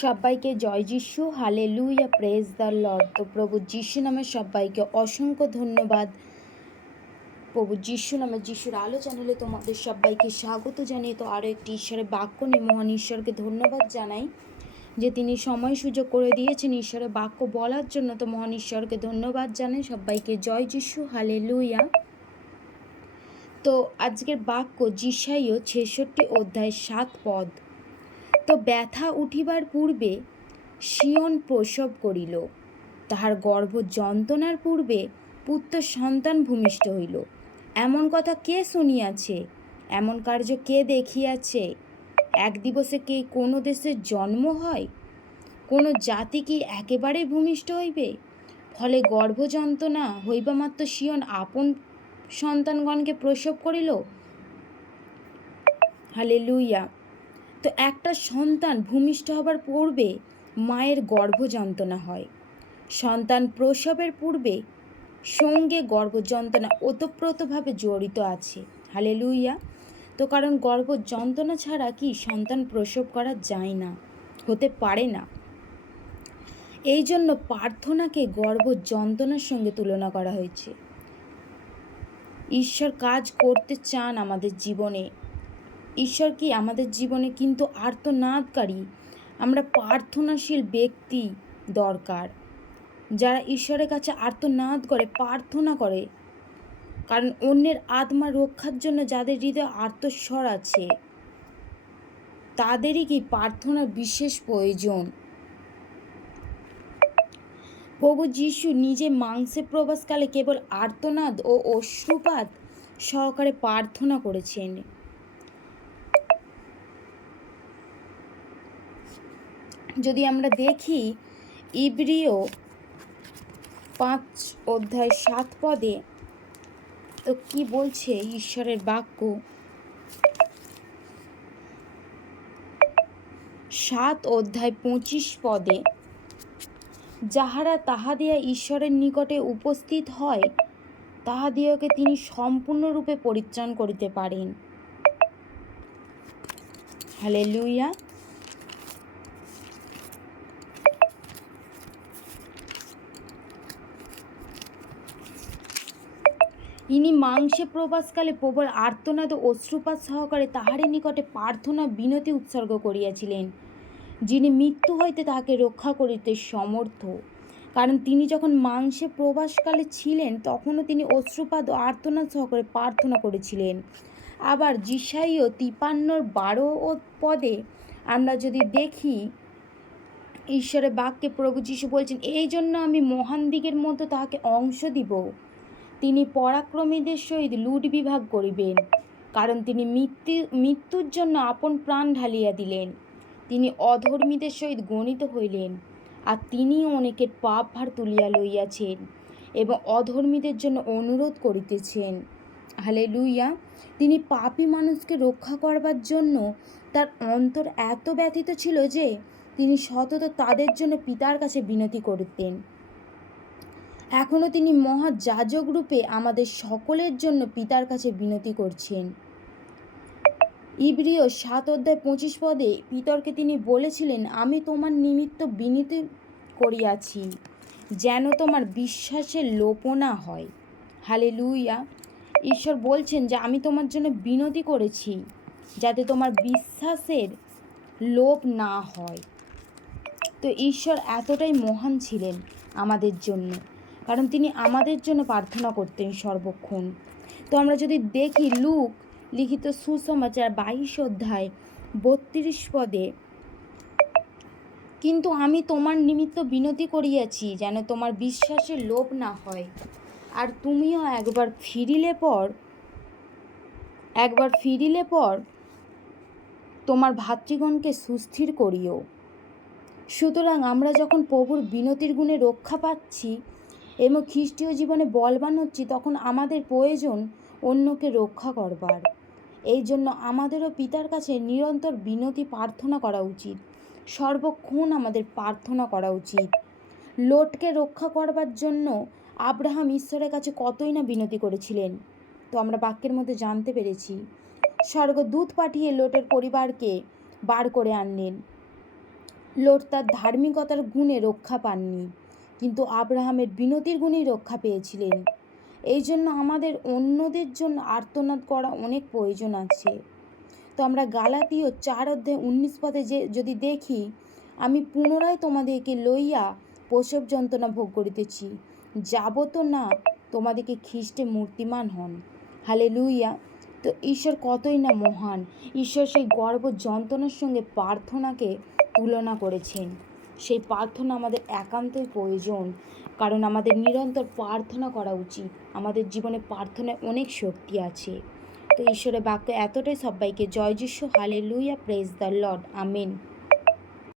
সবাইকে জয় যিশু, হালেলুয়া, প্রেজ দ্য লর্ড। তো প্রভু যিশু নামে সবাইকে অসংখ্য ধন্যবাদ। প্রভু যিশু নামে, যিশুর আলো চ্যানেলে তোমাদের সবাইকে স্বাগত জানিয়ে তো আরও একটি ঈশ্বরের বাক্য নিয়ে মহান ঈশ্বরকে ধন্যবাদ জানাই যে তিনি সময় সুযোগ করে দিয়েছেন ঈশ্বরের বাক্য বলার জন্য। তো মহান ঈশ্বরকে ধন্যবাদ জানাই। সবাইকে জয় যিশু, হালেলুয়া। তো আজকের বাক্য যিশাইয় 66 অধ্যায় 7 পদ। তো ব্যথা উঠিবার পূর্বে সিয়ন প্রসব করিল, তাহার গর্ভ যন্ত্রণার পূর্বে পুত্র সন্তান ভূমিষ্ঠ হইল। এমন কথা কে শুনিয়াছে? এমন কার্য কে দেখিয়াছে? এক দিবসে কি কোনো দেশের জন্ম হয়? কোনো জাতি কি একেবারে ভূমিষ্ঠ হইবে? ফলে গর্ভ যন্ত্রণা হইবা মাত্র সিয়ন আপন সন্তানগণকে প্রসব করিল। হালেলুয়া। তো একটা সন্তান ভূমিষ্ঠ হবার পূর্বে মায়ের গর্ভ যন্ত্রণা হয়। সন্তান প্রসবের পূর্বে সঙ্গে গর্ভ যন্ত্রণা ওতপ্রোতভাবে জড়িত আছে। হালেলুয়া। তো কারণ গর্ভ যন্ত্রণা ছাড়া কি সন্তান প্রসব করা যায় না, হতে পারে না। এই জন্য প্রার্থনাকে গর্ভ যন্ত্রণার সঙ্গে তুলনা করা হয়েছে। ঈশ্বর কাজ করতে চান আমাদের জীবনে। ঈশ্বর কি আমাদের জীবনে কিন্তু আর্তনাদকারী, আমরা প্রার্থনাশীল ব্যক্তি দরকার, যারা ঈশ্বরের কাছে আর্তনাদ করে, প্রার্থনা করে। কারণ অন্যের আত্মা রক্ষার জন্য যাদের হৃদয়ে আর্তস্বর আছে, তাদেরই কি প্রার্থনার বিশেষ প্রয়োজন। প্রভু যিশু নিজে মাংসে প্রবাসকালে কেবল আর্তনাদ ও অশ্রুপাত সহকারে প্রার্থনা করেছেন। যদি আমরা দেখি ইব্রিয় 5 অধ্যায় 7 পদে, তো কি বলছে ঈশ্বরের বাক্য? 7 অধ্যায় 25 পদে, যাহারা তাহাদিয়া ঈশ্বরের নিকটে উপস্থিত হয় তাহাদিওকে তিনি সম্পূর্ণরূপে পরিত্রাণ করিতে পারেন। হালেলুয়া। ইনি মাংসে প্রবাসকালে প্রবল আর্তনাদ ও অশ্রুপাত সহকারে তাহারই নিকটে প্রার্থনা বিনতি উৎসর্গ করিয়াছিলেন, যিনি মৃত্যু হইতে তাহাকে রক্ষা করিতে সমর্থ। কারণ তিনি যখন মাংসে প্রবাসকালে ছিলেন তখনও তিনি অশ্রুপাত ও আর্তনাদ সহকারে প্রার্থনা করেছিলেন। আবার যিশাইয় 53:12 পদে আমরা যদি দেখি, ঈশ্বরের বাক্যে প্রভু যিশু বলছেন, এই জন্য আমি মহান দিগের মধ্যে তাহাকে অংশ দিব। তিনি পরাক্রমীদের সহিত লুট বিভাগ করিবেন, কারণ তিনি মৃত্যুর জন্য আপন প্রাণ ঢালিয়া দিলেন। তিনি অধর্মীদের সহিত গণিত হইলেন, আর তিনি অনেকের পাপ ভার তুলিয়া লইয়াছেন এবং অধর্মীদের জন্য অনুরোধ করিতেছেন। হালেলুয়া। তিনি পাপী মানুষকে রক্ষা করবার জন্য তার অন্তর এত ব্যথিত ছিল যে তিনি সতত তাদের জন্য পিতার কাছে বিনতি করতেন। এখনও তিনি মহাযাজক রূপে আমাদের সকলের জন্য পিতার কাছে বিনতি করছেন। ইব্রিয় 7 অধ্যায় 25 পদে পিতরকে তিনি বলেছিলেন, আমি তোমার নিমিত্ত বিনতি করিয়াছি যেন তোমার বিশ্বাসের লোপ না হয়। হালেলুয়া। ঈশ্বর বলছেন যে আমি তোমার জন্য বিনতি করেছি যাতে তোমার বিশ্বাসের লোপ না হয়। তো ঈশ্বর এতটাই মহান ছিলেন আমাদের জন্য, কারণ তিনি আমাদের জন্য প্রার্থনা করতেন সর্বক্ষণ। তো আমরা যদি দেখি লুক লিখিত সুসমাচার 22 অধ্যায় 32 পদে, কিন্তু আমি তোমার নিমিত্ত বিনতি করিয়াছি যেন তোমার বিশ্বাসের লোপ না হয়, আর তুমিও একবার ফিরিলে পর তোমার ভাতৃগণকে সুস্থির করিও। সুতরাং আমরা যখন প্রভুর বিনতির গুণে রক্ষা পাচ্ছি এবং খ্রিস্টীয় জীবনে বলবান হচ্ছি, তখন আমাদের প্রয়োজন অন্যকে রক্ষা করবার। এই জন্য আমাদেরও পিতার কাছে নিরন্তর বিনতি প্রার্থনা করা উচিত, সর্বক্ষণ আমাদের প্রার্থনা করা উচিত। লোটকে রক্ষা করবার জন্য আব্রাহাম ঈশ্বরের কাছে কতই না বিনতি করেছিলেন। তো আমরা বাক্যের মধ্যে জানতে পেরেছি, স্বর্গদূত পাঠিয়ে লোটের পরিবারকে বার করে আনলেন। লোট তার ধার্মিকতার গুণে রক্ষা পাননি, কিন্তু আব্রাহামের বিনতির গুণেই রক্ষা পেয়েছিলেন। এই জন্য আমাদের অন্যদের জন্য আর্তনাদ করা অনেক প্রয়োজন আছে। তো আমরা গালাতীয় 4:19 যদি দেখি, আমি পুনরায় তোমাদেরকে লইয়া প্রসব যন্ত্রণা ভোগ করিতেছি, যাবত না তোমাদেরকে খ্রিস্টে মূর্তিমান হন। হালেলুইয়া। তো ঈশ্বর কতই না মহান। ঈশ্বর সেই গর্ভ যন্ত্রণার সঙ্গে প্রার্থনাকে তুলনা করেছেন। সেই প্রার্থনা আমাদের একান্তই প্রয়োজন, কারণ আমাদের নিরন্তর প্রার্থনা করা উচিত। আমাদের জীবনে প্রার্থনায় অনেক শক্তি আছে। তো ঈশ্বরের বাক্য এতটাই। সবাইকে জয় যিশু। Hallelujah. Praise the Lord. Amen.